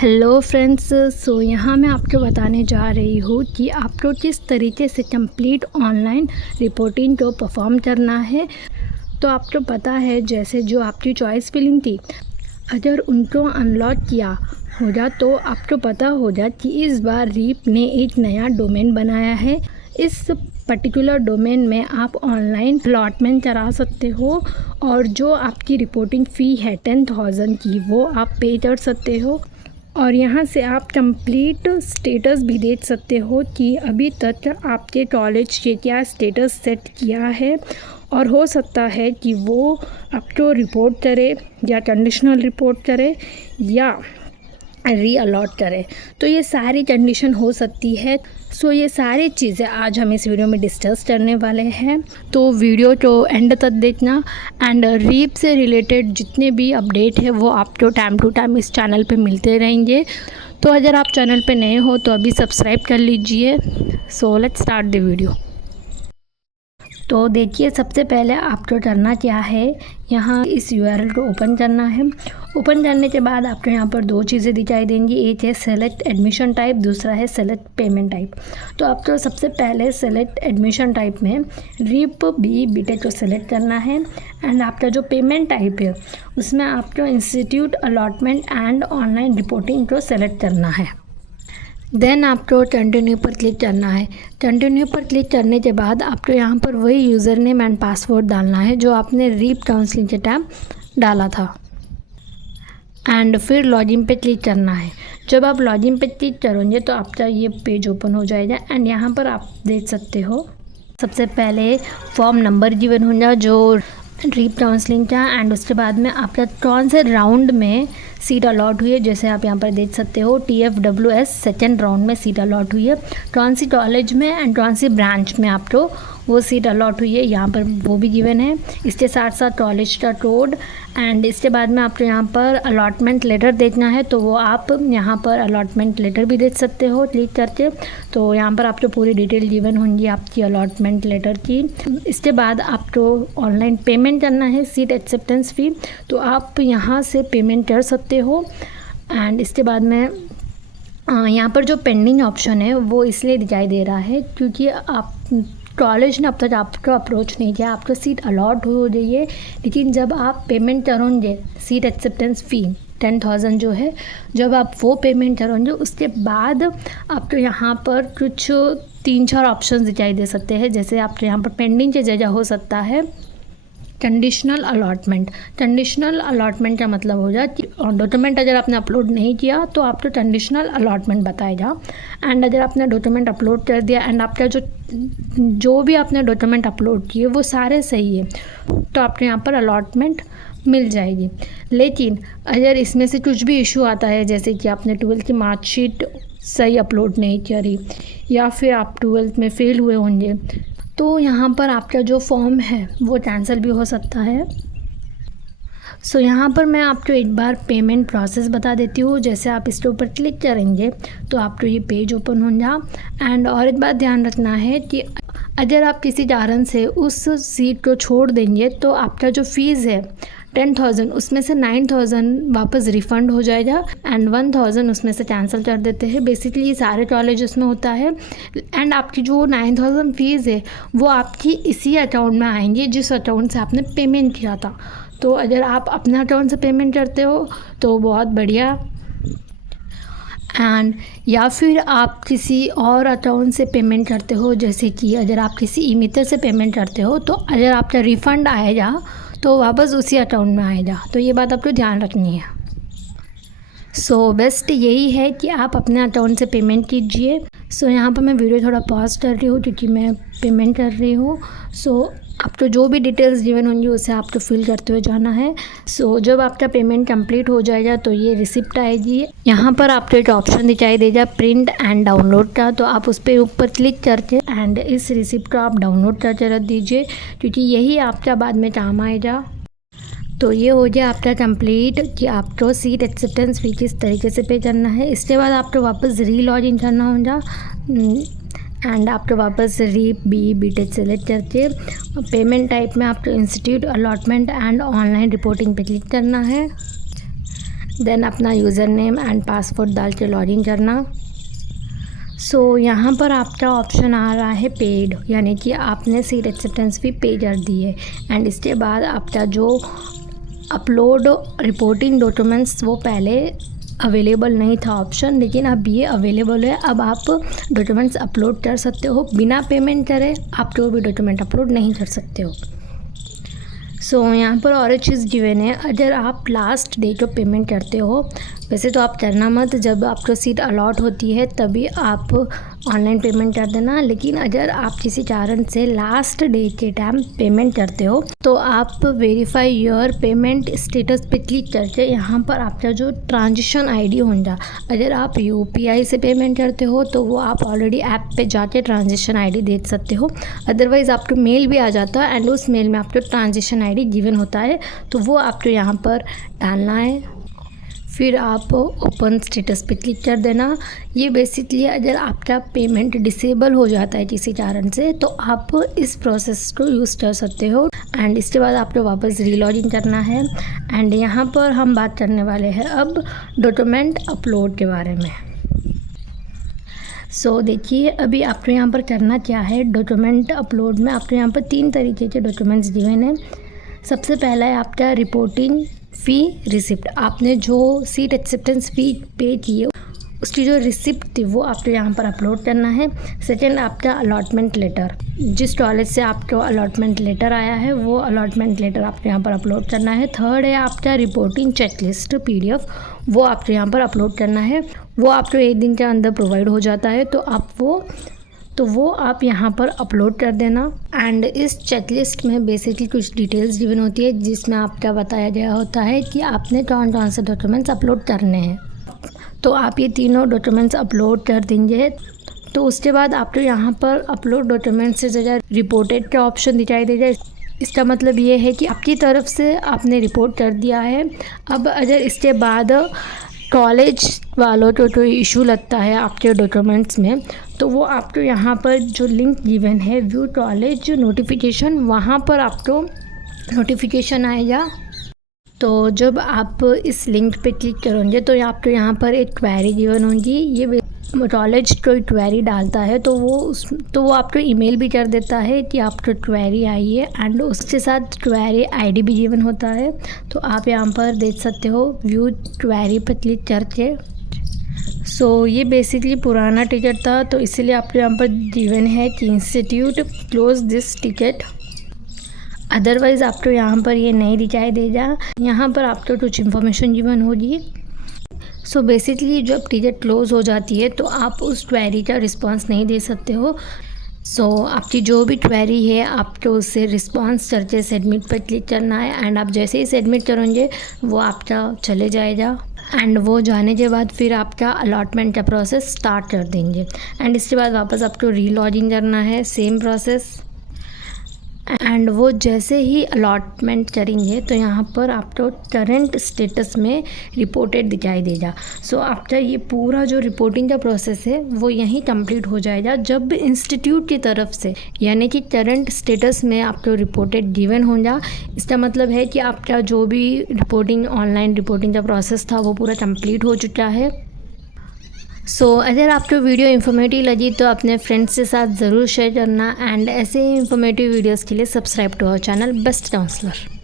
Hello friends. यहाँ मैं आपको बताने जा रही हूँ कि आपको किस तरीके से कंप्लीट ऑनलाइन रिपोर्टिंग को परफॉर्म करना है। तो आपको पता है जैसे जो आपकी चॉइस फिलिंग थी, अगर उनको अनलॉक किया होगा तो आपको पता होगा कि इस बार रीप ने एक नया डोमेन बनाया है। इस पर्टिकुलर डोमेन में आप ऑनलाइन अलॉटमेंट करा सकते हो और जो आपकी रिपोर्टिंग फ़ी है 10,000 की वो आप पे कर सकते हो। और यहाँ से आप कंप्लीट स्टेटस भी देख सकते हो कि अभी तक आपके कॉलेज के क्या स्टेटस सेट किया है, और हो सकता है कि वो आपको रिपोर्ट करे या कंडीशनल रिपोर्ट करे या री अलॉट करे। तो ये सारी कंडीशन हो सकती है। ये सारी चीज़ें आज हम इस वीडियो में डिस्कस करने वाले हैं, तो वीडियो को एंड तक देखना। एंड रीप से रिलेटेड जितने भी अपडेट है वो आपको टाइम टू टाइम इस चैनल पे मिलते रहेंगे। तो अगर आप चैनल पे नए हो तो अभी सब्सक्राइब कर लीजिए। Let's start the video. तो देखिए, सबसे पहले आपको करना क्या है, यहाँ इस यूआरएल को ओपन करना है। ओपन करने के बाद आपको यहाँ पर दो चीज़ें दिखाई देंगी, एक है सेलेक्ट एडमिशन टाइप, दूसरा है सेलेक्ट पेमेंट टाइप। तो आपको सबसे पहले सेलेक्ट एडमिशन टाइप में रीप बी बीटेक को सेलेक्ट करना है। एंड आपका जो पेमेंट टाइप है उसमें आपको institute allotment and online reporting को सेलेक्ट करना है। देन आपको कंटिन्यू पर क्लिक करना है। कंटिन्यू पर क्लिक करने के बाद आपको यहाँ पर वही यूज़र नेम एंड पासवर्ड डालना है जो आपने रीप काउंसलिंग के टाइम डाला था। एंड फिर लॉगिन पे क्लिक करना है। जब आप लॉगिन पे क्लिक करोगे तो आपका ये पेज ओपन हो जाएगा। एंड यहाँ पर आप देख सकते हो सबसे पहले फॉर्म नंबर गिवन होगा जो रीप काउंसलिंग का, एंड उसके बाद में आपका कौन से राउंड में सीट अलॉट हुई है। जैसे आप यहाँ पर देख सकते हो TFWS सेकेंड राउंड में सीट अलॉट हुई है, कौन सी कॉलेज में एंड कौन सी ब्रांच में आपको वो सीट अलॉट हुई है, यहाँ पर वो भी गिवन है। इसके साथ साथ कॉलेज का कोड। एंड इसके बाद में आपको यहाँ पर अलॉटमेंट लेटर देखना है, तो वो आप यहाँ पर अलॉटमेंट लेटर भी देख सकते हो क्लिक करके। तो यहाँ पर आपको पूरी डिटेल गिवन होंगी आपकी अलॉटमेंट लेटर की। इसके बाद आपको ऑनलाइन पेमेंट करना है सीट एक्सेप्टेंस फ़ी, तो आप यहाँ से पेमेंट कर सकते हो। एंड इसके बाद में यहाँ पर जो पेंडिंग ऑप्शन है वो इसलिए दिखाई दे रहा है क्योंकि आप कॉलेज ने अब तक आपको अप्रोच नहीं किया, आपको सीट अलॉट हो रही है, लेकिन जब आप पेमेंट करोगे सीट एक्सेप्टेंस फ़ी 10,000 जो है, जब आप वो पेमेंट करोगे उसके बाद आपको यहाँ पर कुछ 3-4 ऑप्शन दिखाई दे सकते हैं। जैसे आपको यहाँ पर पेंडिंग की जगह हो सकता है कंडीशनल अलॉटमेंट। कंडीशनल अलॉटमेंट का मतलब हो जाए कि डॉक्यूमेंट अगर आपने अपलोड नहीं किया तो आपको कंडीशनल अलॉटमेंट बताएगा। एंड अगर आपने डॉक्यूमेंट अपलोड कर दिया एंड आपका जो भी आपने डॉक्यूमेंट अपलोड किए वो सारे सही है तो आपको यहाँ पर अलॉटमेंट मिल जाएगी। लेकिन अगर इसमें से कुछ भी इशू आता है, जैसे कि आपने 12th की मार्कशीट सही अपलोड नहीं करी या फिर आप 12th में फ़ेल हुए होंगे, तो यहाँ पर आपका जो फॉर्म है वो कैंसिल भी हो सकता है। यहाँ पर मैं आपको एक बार पेमेंट प्रोसेस बता देती हूँ। जैसे आप इसके ऊपर क्लिक करेंगे तो आपको ये पेज ओपन हो जाए। एंड और एक बात ध्यान रखना है कि अगर आप किसी कारण से उस सीट को छोड़ देंगे तो आपका जो फ़ीस है 10,000 उसमें से 9,000 वापस रिफ़ंड हो जाएगा एंड 1,000 उसमें से कैंसिल कर देते हैं। बेसिकली ये सारे कॉलेजेस में होता है। एंड आपकी जो 9,000 फ़ीस है वो आपकी इसी अकाउंट में आएंगी जिस अकाउंट से आपने पेमेंट किया था। तो अगर आप अपने अकाउंट से पेमेंट करते हो तो बहुत बढ़िया, एंड या फिर आप किसी और अकाउंट से पेमेंट करते हो, जैसे कि अगर आप किसी ई-मित्र से पेमेंट करते हो तो अगर आपका रिफ़ंड आएगा तो वापस उसी अकाउंट में आएगा। तो ये बात आपको ध्यान रखनी है। बेस्ट यही है कि आप अपने अकाउंट से पेमेंट कीजिए। यहाँ पर मैं वीडियो थोड़ा पॉज कर रही हूँ क्योंकि मैं पेमेंट कर रही हूँ। आपको जो भी डिटेल्स गिवन होंगी उसे आपको फिल करते हुए जाना है। जब आपका पेमेंट कंप्लीट हो जाएगा तो ये रिसिप्ट आएगी। यहाँ पर आपको एक ऑप्शन दिखाई देगा प्रिंट एंड डाउनलोड का, तो आप उस पर ऊपर क्लिक करके एंड इस रिसिप्ट को आप डाउनलोड करके रख दीजिए क्योंकि यही आपका बाद में काम आएगा। तो ये हो गया आपका कंप्लीट कि आपको सीट एक्सेप्टेंस फ़ी किस तरीके से पे करना है। इसके बाद आपको वापस री लॉग इन करना होगा एंड आपको वापस रीप बी बीटेक सेलेक्ट करके पेमेंट टाइप में आपको institute allotment and online reporting पे क्लिक करना है। देन अपना यूज़र नेम एंड पासवर्ड डाल के लॉगिन करना। सो यहाँ पर आपका ऑप्शन आ रहा है पेड, यानी कि आपने सीट एक्सेप्टेंस फी पे कर दी है। एंड इसके बाद आपका जो अपलोड रिपोर्टिंग डॉक्यूमेंट्स वो पहले अवेलेबल नहीं था ऑप्शन, लेकिन अब ये अवेलेबल है। अब आप डॉक्यूमेंट्स अपलोड कर सकते हो बिना पेमेंट करे, आप कोई भी डॉक्यूमेंट अपलोड नहीं कर सकते हो। सो यहाँ पर और एक चीज़ गिवन है, अगर आप लास्ट डे को पेमेंट करते हो, वैसे तो आप करना मत, जब आपको सीट अलॉट होती है तभी आप ऑनलाइन पेमेंट कर देना। लेकिन अगर आप किसी कारण से लास्ट डे के टाइम पेमेंट करते हो तो आप वेरीफाई योर पेमेंट स्टेटस पे क्लिक करके यहाँ पर आपका जो ट्रांजेक्शन आईडी होगा, अगर आप यूपीआई से पेमेंट करते हो तो वो आप ऑलरेडी ऐप पे जाके ट्रांजेक्शन आईडी दे सकते हो। अदरवाइज़ आपको मेल भी आ जाता है एंड उस मेल में आपको ट्रांजेक्शन आईडी गिवन होता है, तो वो आपको यहाँ पर डालना है। फिर आप ओपन स्टेटस पे क्लिक कर देना। ये बेसिकली अगर आपका पेमेंट डिसेबल हो जाता है किसी कारण से तो आप इस प्रोसेस को यूज़ कर सकते हो। एंड इसके बाद आपको वापस रीलॉगिन करना है। एंड यहाँ पर हम बात करने वाले हैं अब डॉक्यूमेंट अपलोड के बारे में। सो देखिए अभी आपको यहाँ पर करना क्या है। डॉक्यूमेंट अपलोड में आपको यहाँ पर 3 तरीके के डॉक्यूमेंट्स गिवन हैं। सबसे पहला है आपका रिपोर्टिंग फ़ी रिसिप्ट। आपने जो सीट एक्सेप्टेंस फ़ी पे की है उसकी जो रिसिप्ट थी वो आपको यहाँ पर अपलोड करना है। सेकेंड आपका अलॉटमेंट लेटर, जिस कॉलेज से आपको अलॉटमेंट लेटर आया है वो अलॉटमेंट लेटर आपको यहाँ पर अपलोड करना है। थर्ड है आपका रिपोर्टिंग चेकलिस्ट PDF, वो आपको यहाँ पर अपलोड करना है। वो आपको 1 दिन के अंदर प्रोवाइड हो जाता है, तो वो आप यहाँ पर अपलोड कर देना। एंड इस चेकलिस्ट में बेसिकली कुछ डिटेल्स गिवन होती है जिसमें आपका बताया गया होता है कि आपने कौन कौन से डॉक्यूमेंट्स अपलोड करने हैं। तो आप ये तीनों डॉक्यूमेंट्स अपलोड कर देंगे तो उसके बाद आपको यहाँ पर अपलोड डॉक्यूमेंट्स से जगह रिपोर्टेड का ऑप्शन दिखाई देगा। इसका मतलब ये है कि आपकी तरफ से आपने रिपोर्ट कर दिया है। अब अगर इसके बाद कॉलेज वालों को कोई इशू लगता है आपके डॉक्यूमेंट्स में तो वो आपको यहाँ पर जो लिंक गिवन है व्यू कॉलेज नोटिफिकेशन, वहाँ पर आपको नोटिफिकेशन आएगा। तो जब आप इस लिंक पे क्लिक करोगे तो आपको यहाँ पर एक क्वेरी गिवन होगी। ये कॉलेज कोई क्वेरी डालता है तो वो आपको ईमेल भी कर देता है कि आपको क्वेरी आई है एंड उसके साथ क्वेरी आईडी भी गिवन होता है। तो आप यहाँ पर देख सकते हो व्यू क्वेरी पर क्लिक करके। सो ये बेसिकली पुराना टिकट था तो इसीलिए आपको यहाँ पर गिवन है कि institute close this ticket, otherwise आपको यहाँ पर ये नहीं दिखाई देगा। यहाँ पर आपको कुछ इन्फॉर्मेशन गिवन होगी। सो बेसिकली जब टिकट क्लोज़ हो जाती है तो आप उस क्वेरी का रिस्पांस नहीं दे सकते हो। सो आपकी जो भी क्वेरी है आपको उससे रिस्पांस करके सबमिट पर क्लिक करना है। एंड आप जैसे ही सबमिट करोगे वो आपका चले जाएगा एंड वो जाने के बाद फिर आपका अलॉटमेंट का प्रोसेस स्टार्ट कर देंगे। एंड इसके बाद वापस आपको रीलॉगिन करना है, सेम प्रोसेस। एंड वो जैसे ही अलॉटमेंट करेंगे तो यहाँ पर आपको करंट स्टेटस में रिपोर्टेड दिखाई देगा। सो आपका ये पूरा जो रिपोर्टिंग का प्रोसेस है वो यहीं कंप्लीट हो जाएगा जब इंस्टीट्यूट की तरफ से, यानी कि करंट स्टेटस में आपको रिपोर्टेड गिवन होगा। इसका मतलब है कि आपका जो भी रिपोर्टिंग ऑनलाइन रिपोर्टिंग का प्रोसेस था वो पूरा कंप्लीट हो चुका है। सो अगर आपको वीडियो इन्फॉर्मेटिव लगी तो अपने फ्रेंड्स के साथ ज़रूर शेयर करना। एंड ऐसे ही इन्फॉर्मेटिव वीडियोस के लिए subscribe to our channel best counsellor.